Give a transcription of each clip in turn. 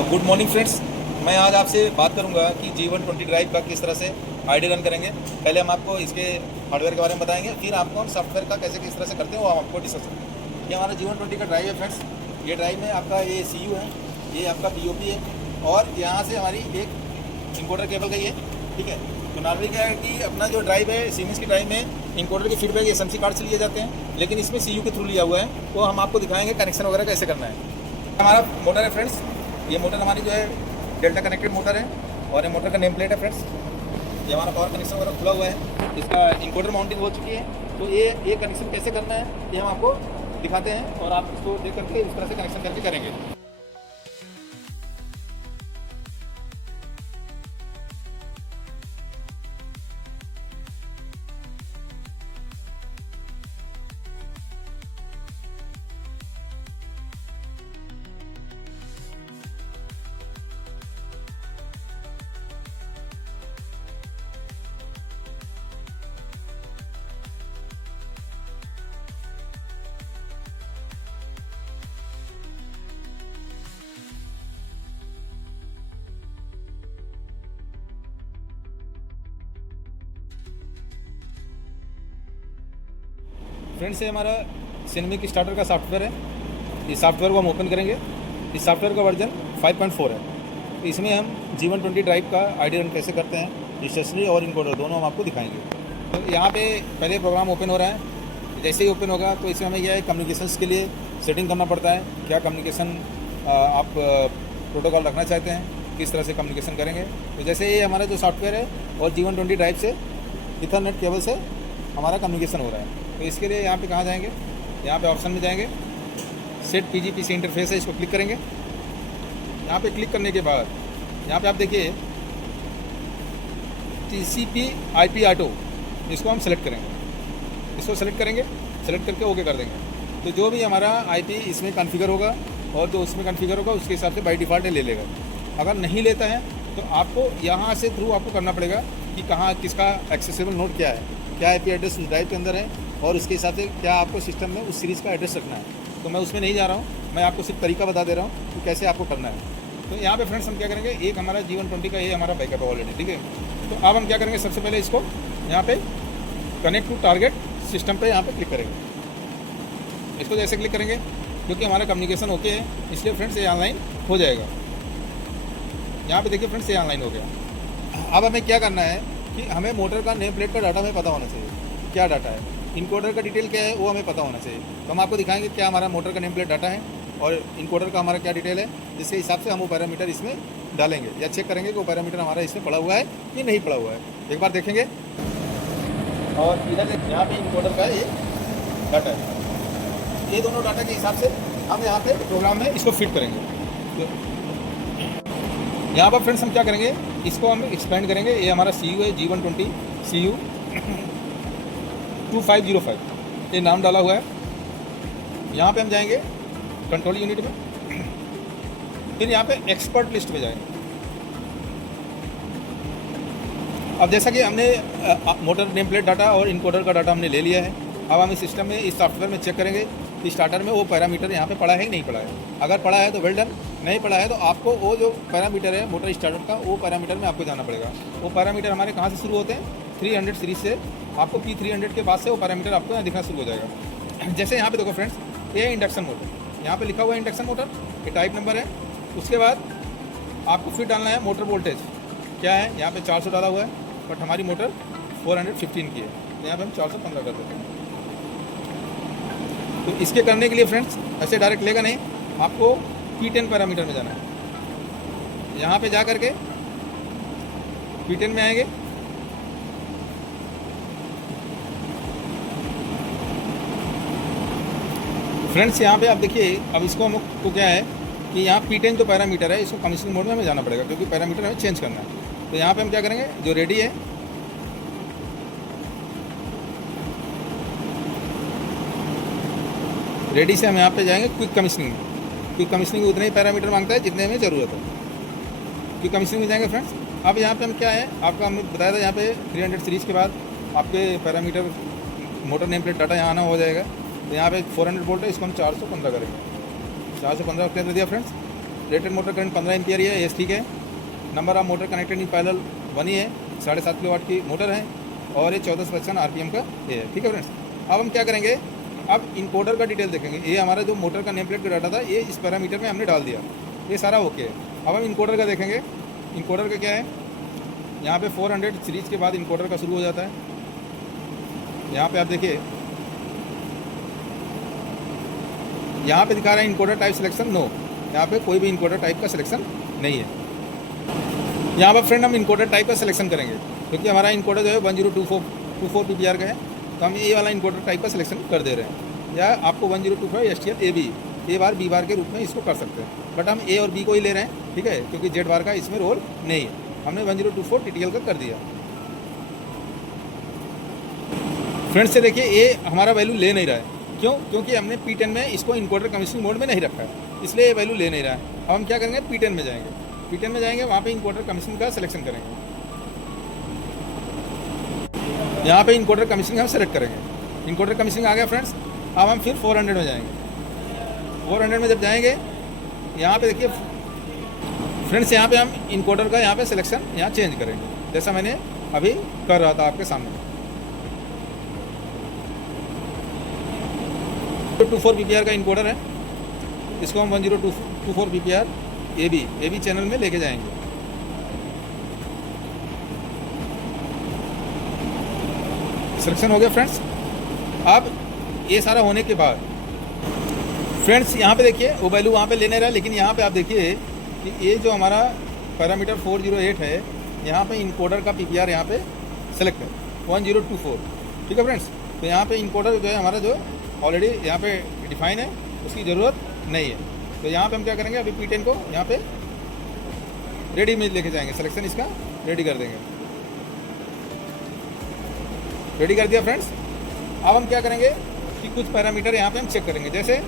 Good morning friends. मैं आज आपसे बात करूंगा कि G120 ड्राइव का किस तरह से आईडी रन करेंगे। पहले हम आपको इसके हार्डवेयर के बारे में बताएंगे, फिर आपको हम सॉफ्टवेयर का कैसे किस तरह से करते हैं वो हम आपको डिस्कस करेंगे। ये हमारा G120 का ड्राइव है फ्रेंड्स। ये ड्राइव में आपका ये CU है, ये आपका POP है और यहाँ से हमारी एक इंकोडर केबल गई है। ठीक है, तो नॉर्मली क्या है कि अपना जो ड्राइव है सीमेंस की ड्राइव में इंकोडर की फीडबैक SMC कार्ड से लिए जाते हैं, लेकिन इसमें CU के थ्रू लिया हुआ है। वो हम आपको दिखाएंगे कनेक्शन वगैरह कैसे करना है। हमारा मोटर है फ्रेंड्स, ये मोटर हमारी जो है डेल्टा कनेक्टेड मोटर है और ये मोटर का नेम प्लेट है फ्रेंड्स। ये हमारा पावर कनेक्शन वगैरह खुला हुआ है, इसका इंकोडर माउंटिंग हो चुकी है। तो ये कनेक्शन कैसे करना है ये हम आपको दिखाते हैं और आप इसको देख करके इस तरह से कनेक्शन करके करेंगे। फ्रेंड्स, ये हमारा सिनेमिक स्टार्टर का सॉफ्टवेयर है। इस सॉफ्टवेयर को हम ओपन करेंगे। इस सॉफ्टवेयर का वर्जन 5.4 है। तो इसमें हम G120 ड्राइव का आईडी रन कैसे करते हैं, स्टेशनरी और इनकोडर दोनों हम आपको दिखाएंगे। तो यहाँ पे पहले प्रोग्राम ओपन हो रहा है। जैसे ही ओपन होगा तो इसमें हमें यह है कम्युनिकेशंस के लिए सेटिंग करना पड़ता है। क्या कम्युनिकेशन आप प्रोटोकॉल रखना चाहते हैं, किस तरह से कम्युनिकेशन करेंगे। तो जैसे ये हमारा जो सॉफ्टवेयर है और G120 ड्राइव से इथरनेट केबल से हमारा कम्युनिकेशन हो रहा है। तो इसके लिए यहाँ पे कहाँ जाएंगे, यहाँ पे ऑप्शन में जाएंगे, सेट PGPC इंटरफेस है, इसको क्लिक करेंगे। यहाँ पे क्लिक करने के बाद यहाँ पे आप देखिए TCP/IP ऑटो, इसको हम सेलेक्ट करेंगे। इसको सेलेक्ट करेंगे, सेलेक्ट करके ओके कर देंगे। तो जो भी हमारा IP इसमें कॉन्फ़िगर होगा और जो उसमें कॉन्फ़िगर होगा उसके हिसाब से बाई डिफ़ॉल्ट ले लेगा। अगर नहीं लेता है तो आपको यहाँ से थ्रू आपको करना पड़ेगा कि कहाँ किसका एक्सेसिबल नोड क्या है, क्या IP एड्रेस उस ड्राइव के अंदर है और उसके हिसाब से क्या आपको सिस्टम में उस सीरीज़ का एड्रेस रखना है। तो मैं उसमें नहीं जा रहा हूँ, मैं आपको सिर्फ तरीका बता दे रहा हूँ कि कैसे आपको करना है। तो यहाँ पे फ्रेंड्स हम क्या करेंगे, एक हमारा G120 का ये हमारा बैकअप है ऑलरेडी। ठीक है, तो अब हम क्या करेंगे, सबसे पहले इसको यहाँ पे कनेक्ट टू टारगेट सिस्टम पे यहाँ पे क्लिक करेंगे। इसको जैसे क्लिक करेंगे, क्योंकि हमारा कम्युनिकेशन ओके है इसलिए फ्रेंड्स ये ऑनलाइन हो जाएगा। यहाँ पे देखिए फ्रेंड्स ये ऑनलाइन हो गया। अब हमें क्या करना है कि हमें मोटर का नेम प्लेट का डाटा हमें पता होना चाहिए, क्या डाटा है, इनकोडर का डिटेल क्या है वो हमें पता होना चाहिए। तो हम आपको दिखाएंगे क्या हमारा मोटर का नेम प्लेट डाटा है और इनकोडर का हमारा क्या डिटेल है, जिसके हिसाब से हम वो पैरामीटर इसमें डालेंगे या चेक करेंगे कि वो पैरामीटर हमारा इसमें पड़ा हुआ है कि नहीं पड़ा हुआ है। एक बार देखेंगे और इधर यहाँ पे इनकोडर का ये डाटा है। ये दोनों डाटा के हिसाब से हम यहाँ पे प्रोग्राम में इसको फिट करेंगे। तो यहाँ पर फ्रेंड्स हम क्या करेंगे, इसको हम एक्सपेंड करेंगे। ये हमारा CU है, G120 CU 2505 ये नाम डाला हुआ है। यहाँ पे हम जाएंगे कंट्रोल यूनिट में, फिर यहाँ पे एक्सपर्ट लिस्ट में जाएंगे। अब जैसा कि हमने मोटर नेम प्लेट डाटा और इनकोडर का डाटा हमने ले लिया है, अब हम इस सिस्टम में इस सॉफ्टवेयर में चेक करेंगे कि स्टार्टर में वो पैरामीटर यहाँ पे पड़ा है कि नहीं पड़ा है। अगर पड़ा है तो वेल डन, नहीं पड़ा है तो आपको वो जो पैरामीटर है मोटर स्टार्टर का वो पैरामीटर में आपको जाना पड़ेगा। वो पैरामीटर हमारे कहाँ से शुरू होते हैं, 300 सीरीज से। आपको P300 के बाद से वो पैरामीटर आपको यहाँ दिखना शुरू हो जाएगा। जैसे यहाँ पे देखो फ्रेंड्स, ये इंडक्शन मोटर, यहाँ पे लिखा हुआ है इंडक्शन मोटर, ये टाइप नंबर है। उसके बाद आपको फिर डालना है मोटर वोल्टेज क्या है, यहाँ पे 400 डाला हुआ है, बट हमारी मोटर 415 की है, तो यहाँ पे हम 415 कर देते हैं। तो इसके करने के लिए फ्रेंड्स ऐसे डायरेक्ट लेगा नहीं, आपको P10 पैरामीटर में जाना है। यहाँ पे जा करके P10 में आएंगे, फ्रेंड्स यहाँ पे आप देखिए। अब इसको हमको क्या है कि यहाँ P10 जो पैरामीटर है इसको कमीशनिंग मोड में हमें जाना पड़ेगा, क्योंकि पैरामीटर हमें चेंज करना है। तो यहाँ पे हम क्या करेंगे, जो रेडी है रेडी से हम यहाँ पे जाएंगे क्विक कमीशनिंग में। क्विक कमीशनिंग में उतने ही पैरामीटर मांगता है जितने हमें ज़रूरत है। क्विक कमीशनिंग में जाएंगे फ्रेंड्स। अब यहाँ पे हम क्या है, आपका हमने बताया था यहाँ पे 300 सीरीज़ के बाद आपके parameter motor name plate data यहाँ आना हो जाएगा। तो यहाँ पे 400 वोल्ट है, इसको हम 415 करेंगे। 415 कर दिया friends. Rated motor current 15 ampere ही है, ये ठीक है। Number of motor connected in parallel 1 ही है, 7.5 किलोवाट की मोटर है और ये 14% RPM का ये है, ठीक है फ्रेंड्स। अब हम क्या करेंगे, अब इनकोडर का डिटेल देखेंगे। ये हमारा जो मोटर का नेम प्लेट का डाटा था ये इस पैरामीटर में हमने डाल दिया, ये सारा ओके है। अब हम इनकोडर का देखेंगे। इनकोडर का क्या है, यहाँ पे 400 सीरीज़ के बाद इनकोडर का शुरू हो जाता है। यहाँ पे आप देखिए, यहाँ पे दिखा रहा है इनकोडर टाइप सिलेक्शन नो, यहाँ पे कोई भी इनकोडर टाइप का सिलेक्शन नहीं है। यहाँ पर फ्रेंड हम इनकोडर टाइप का सिलेक्शन करेंगे क्योंकि हमारा इनकोडर जो है 1024 PPR का है, तो हम ये वाला इनकोडर टाइप का सिलेक्शन कर दे रहे हैं। या आपको 1025 STL AB A bar B बार के रूप में इसको कर सकते हैं, बट हम A और B को ही ले रहे हैं, ठीक है, क्योंकि Z बार का इसमें रोल नहीं है। हमने 1024 TTL का कर दिया। फ्रेंड्स से देखिए ये हमारा वैल्यू ले नहीं रहा है, क्यों? क्योंकि हमने P10 में इसको इनकोडर कमीशनिंग मोड में नहीं रखा है, इसलिए ये वैल्यू ले नहीं रहा है। अब हम क्या करेंगे, P10 में जाएंगे। P10 में जाएंगे, वहाँ पे इनकोडर कमीशनिंग का सिलेक्शन करेंगे। यहाँ पे इनकोडर कमीशनिंग हम सेलेक्ट करेंगे। इनकोडर कमीशनिंग आ गया फ्रेंड्स। अब हम फिर 400 में जाएंगे। 400 में जब जाएंगे, यहाँ पे देखिए फ्रेंड्स, यहाँ पे हम इनकोडर का यहाँ पे सिलेक्शन यहाँ चेंज करेंगे, जैसा मैंने अभी कर रहा था आपके सामने। 1024 PPR का इनकोडर है, इसको हम 1024 PPR AB चैनल में लेके जाएंगे। सिलेक्शन हो गया फ्रेंड्स। अब ये सारा होने के बाद फ्रेंड्स यहाँ पे देखिए वो वैल्यू वहाँ पे लेने रहा है, लेकिन यहाँ पे आप देखिए कि ये जो हमारा पैरामीटर 408 है, यहाँ पे इनकोडर का PPR यहाँ पे सेलेक्ट है 1024, ठीक है फ्रेंड्स। तो यहाँ पे इनकोडर जो है हमारा जो ऑलरेडी यहाँ पे डिफाइन है, उसकी ज़रूरत नहीं है। तो यहाँ पे हम क्या करेंगे, अभी P10 को यहाँ पे रेडी में लेके जाएंगे, सिलेक्शन इसका रेडी कर देंगे। रेडी कर दिया फ्रेंड्स। अब हम क्या करेंगे कि कुछ पैरामीटर यहाँ पे हम चेक करेंगे, जैसे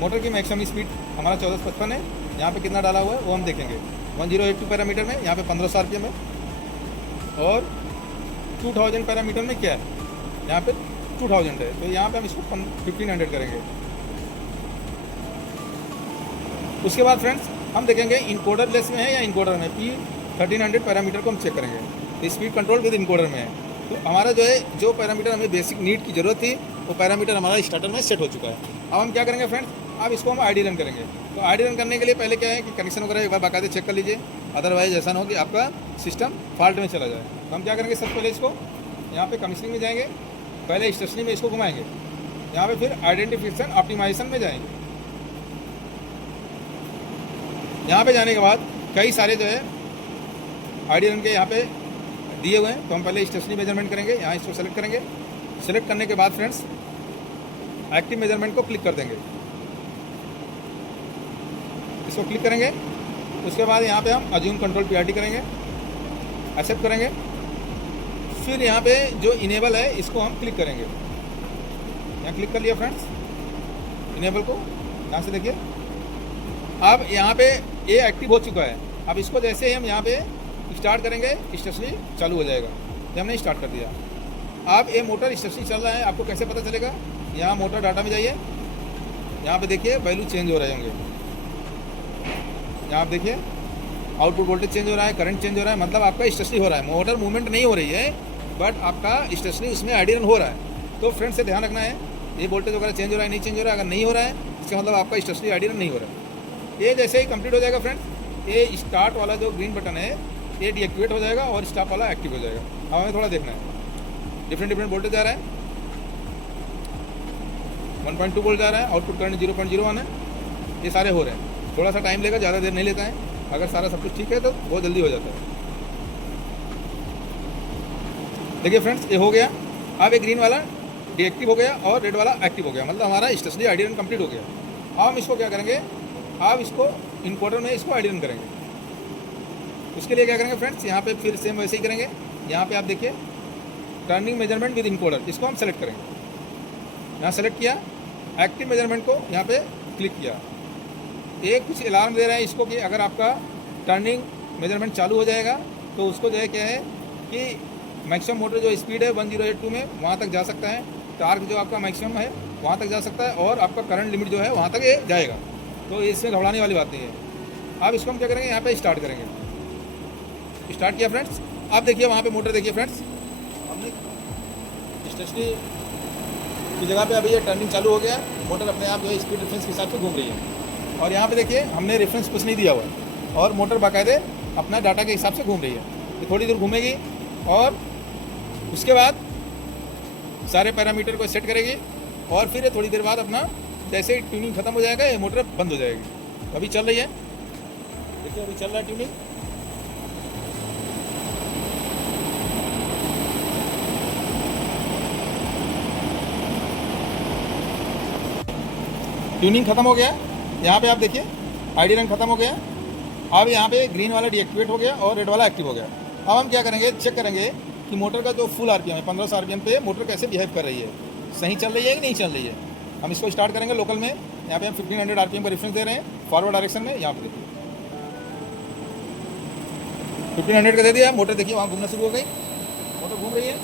मोटर की मैक्सिमम स्पीड हमारा 1455 है, यहाँ पे कितना डाला हुआ है वो हम देखेंगे। 1082 पैरामीटर में यहाँ पे 1500 RPM है, और 2000 पैरामीटर में क्या है, यहाँ पे 2000 है, तो यहाँ पे हम इसको 1500 करेंगे। उसके बाद फ्रेंड्स हम देखेंगे इनकोडर लेस में है या इनकोडर में। P1300 पैरामीटर को हम चेक करेंगे, तो स्पीड कंट्रोल विद इनकोडर में है। तो हमारा जो है जो पैरामीटर हमें बेसिक नीड की ज़रूरत थी वो पैरामीटर हमारा स्टार्टर में सेट हो चुका है। अब हम क्या करेंगे फ्रेंड्स, अब इसको हम ID रन करेंगे। तो ID रन करने के लिए पहले क्या है कि कनेक्शन वगैरह एक बार बाकायदे चेक कर लीजिए, अदरवाइज ऐसा ना हो कि आपका सिस्टम फॉल्ट में चला जाए। तो हम क्या करेंगे, सबसे पहले इसको यहाँ पे कमीशनिंग में जाएंगे, पहले स्टेशनरी में इसको घुमाएंगे, यहाँ पे फिर आइडेंटिफिकेशन ऑप्टिमाइजेशन में जाएंगे। यहाँ पे जाने के बाद कई सारे जो है ID रन के यहाँ पे दिए हुए हैं, तो हम पहले स्टेशनरी मेजरमेंट करेंगे। यहाँ इसको सेलेक्ट करेंगे। सेलेक्ट करने के बाद फ्रेंड्स एक्टिव मेजरमेंट को क्लिक कर देंगे, इसको क्लिक करेंगे। उसके बाद यहाँ पे हम अज्यूम कंट्रोल PRT करेंगे, एक्सेप्ट करेंगे। फिर यहाँ पे जो इनेबल है इसको हम क्लिक करेंगे, यहाँ क्लिक कर लिया फ्रेंड्स इनेबल को। यहाँ से देखिए अब यहाँ पे ये एक्टिव हो चुका है। अब इसको जैसे ही हम यहाँ पे स्टार्ट करेंगे, स्टेशनरी चालू हो जाएगा। ये हमने स्टार्ट कर दिया। अब ये मोटर स्टेशनरी चल रहा है, आपको कैसे पता चलेगा, यहाँ मोटर डाटा में जाइए, यहाँ पे देखिए वैल्यू चेंज हो रहे होंगे। यहाँ आप देखिए आउटपुट वोल्टेज चेंज हो रहा है, करंट चेंज हो रहा है, मतलब आपका स्टेशनरी हो रहा है। मोटर मूवमेंट नहीं हो रही है, बट आपका स्टेशनरी उसमें ID रन हो रहा है। तो फ्रेंड्स से ध्यान रखना है, ये वोल्टेज वगैरह चेंज हो रहा है नहीं चेंज हो रहा है। अगर नहीं हो रहा है इसका मतलब आपका स्टेशनरी ID रन नहीं हो रहा है। ये जैसे ही कंप्लीट हो जाएगा फ्रेंड्स, ये स्टार्ट वाला जो ग्रीन बटन है ये डीएक्टिवेट हो जाएगा और स्टॉप वाला एक्टिव हो जाएगा। अब हमें थोड़ा देखना है, डिफरेंट वोल्टेज आ रहा है, 1.2 वोल्ट आ रहा है, आउटपुट करंट 0.01 है, ये सारे हो रहे हैं। थोड़ा सा टाइम लेगा, ज़्यादा देर नहीं लेता है। अगर सारा सब कुछ ठीक है तो बहुत जल्दी हो जाता है। देखिए फ्रेंड्स ये हो गया। अब ये ग्रीन वाला डीएक्टिव हो गया और रेड वाला एक्टिव हो गया, मतलब हमारा स्टेशनरी ID रन कंप्लीट हो गया। अब हम इसको क्या करेंगे, अब इसको इनकोडर में इसको ID रन करेंगे। उसके लिए क्या करेंगे फ्रेंड्स, यहाँ पे फिर सेम वैसे ही करेंगे। यहाँ पे आप देखिए टर्निंग मेजरमेंट विद इनकोडर, इसको हम सेलेक्ट करेंगे। यहाँ सेलेक्ट किया, एक्टिव मेजरमेंट को यहाँ पे क्लिक किया। ये कुछ अलार्म दे रहा है इसको कि अगर आपका टर्निंग मेजरमेंट चालू हो जाएगा तो उसको जो है क्या है कि मैक्सिमम मोटर जो स्पीड है 1082 में वहाँ तक जा सकता है, टार्क जो आपका मैक्सिमम है वहाँ तक जा सकता है, और आपका करंट लिमिट जो है वहाँ तक ये जाएगा। तो इसमें घबराने वाली बात नहीं है। अब इसको हम क्या करेंगे, यहाँ पे स्टार्ट करेंगे। स्टार्ट किया फ्रेंड्स। आप देखिए वहाँ पे मोटर देखिए फ्रेंड्स, हमने स्टेशनरी की जगह पे अभी ये टर्निंग चालू हो गया। मोटर अपने आप जो है स्पीड रेफरेंस के हिसाब से घूम रही है। और यहाँ पे देखिए हमने रेफरेंस कुछ नहीं दिया हुआ है और मोटर बाकायदे अपना डाटा के हिसाब से घूम रही है। ये थोड़ी दूर घूमेगी और उसके बाद सारे पैरामीटर को सेट करेगी और फिर ये थोड़ी देर बाद अपना जैसे ही ट्यूनिंग खत्म हो जाएगा ये मोटर बंद हो जाएगी। अभी चल रही है, देखिए अभी चल रहा है ट्यूनिंग। ट्यूनिंग खत्म हो गया। यहाँ पे आप देखिए आईडी रंग खत्म हो गया। अब यहाँ पे ग्रीन वाला डीएक्टिवेट हो गया और रेड वाला एक्टिव हो गया। अब हम क्या करेंगे, चेक करेंगे कि मोटर का जो फुल आरपीएम है 1500 आरपीएम पे मोटर कैसे बिहेव कर रही है, सही चल रही है कि नहीं चल रही है। हम इसको स्टार्ट करेंगे लोकल में। यहाँ पे हम 1500 आरपीएम का रेफरेंस दे रहे हैं फॉरवर्ड डायरेक्शन में। यहाँ पे देखिए 1500 का दे दिया। मोटर देखिए वहाँ घूमना शुरू हो गई, मोटर घूम रही है।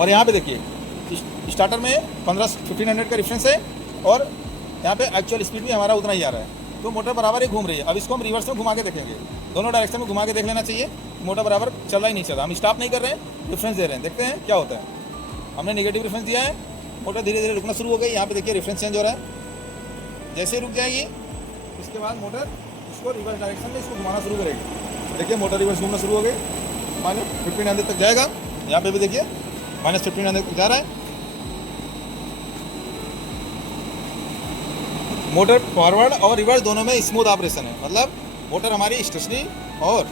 और यहाँ पे देखिए स्टार्टर में 1500 का रेफरेंस है और यहाँ पे एक्चुअल स्पीड भी हमारा उतना ही आ रहा है, तो मोटर बराबर ही घूम रही है। अब इसको हम रिवर्स में घुमा के देखेंगे, दोनों डायरेक्शन में घुमा के देख लेना चाहिए। मोटर बराबर चल रहा ही नहीं चल रहा। हम स्टॉप नहीं कर रहे हैं, रेफरेंस दे रहे हैं, देखते हैं क्या होता है। हमने नेगेटिव रेफरेंस दिया है, मोटर धीरे धीरे रुकना शुरू हो गई। यहाँ पे देखिए रेफरेंस चेंज हो रहा है, जैसे ही रुक जाएगी उसके बाद मोटर इसको रिवर्स डायरेक्शन में इसको घुमाना शुरू करेगी। देखिए मोटर रिवर्स घूमना शुरू हो गई, -1500 तक जाएगा। यहाँ पे भी देखिए -1500 तक जा रहा है। मोटर फॉरवर्ड और रिवर्स दोनों में स्मूथ ऑपरेशन है, मतलब मोटर हमारी स्टेशनरी और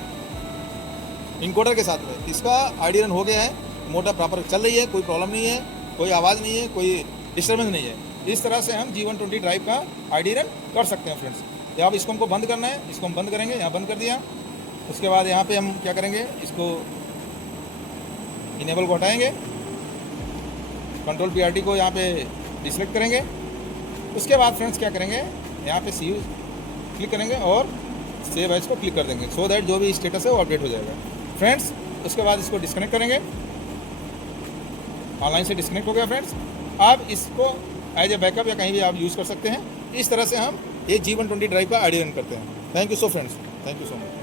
इनकोडर के साथ में इसका आईडी रन हो गया है। मोटर प्रॉपर चल रही है, कोई प्रॉब्लम नहीं है, कोई आवाज़ नहीं है, कोई डिस्टर्बेंस नहीं है। इस तरह से हम G120 ड्राइव का आईडी रन कर सकते हैं फ्रेंड्स। तो अब इसको हमको बंद करना है, इसको हम बंद करेंगे। यहाँ बंद कर दिया। उसके बाद यहाँ पे हम क्या करेंगे, इसको इनेबल को हटाएंगे, कंट्रोल PRT को यहाँ पे डिसलेक्ट करेंगे। उसके बाद फ्रेंड्स क्या करेंगे, यहाँ पे सी क्लिक करेंगे और सेव एज को क्लिक कर देंगे, सो दैट जो भी स्टेटस है वो अपडेट हो जाएगा फ्रेंड्स। उसके बाद इसको डिस्कनेक्ट करेंगे, ऑनलाइन से डिस्कनेक्ट हो गया फ्रेंड्स। आप इसको एज ए बैकअप या कहीं भी आप यूज़ कर सकते हैं। इस तरह से हम ये G120 ड्राइव का आईडी रन करते हैं। Thank you so friends, thank you so much.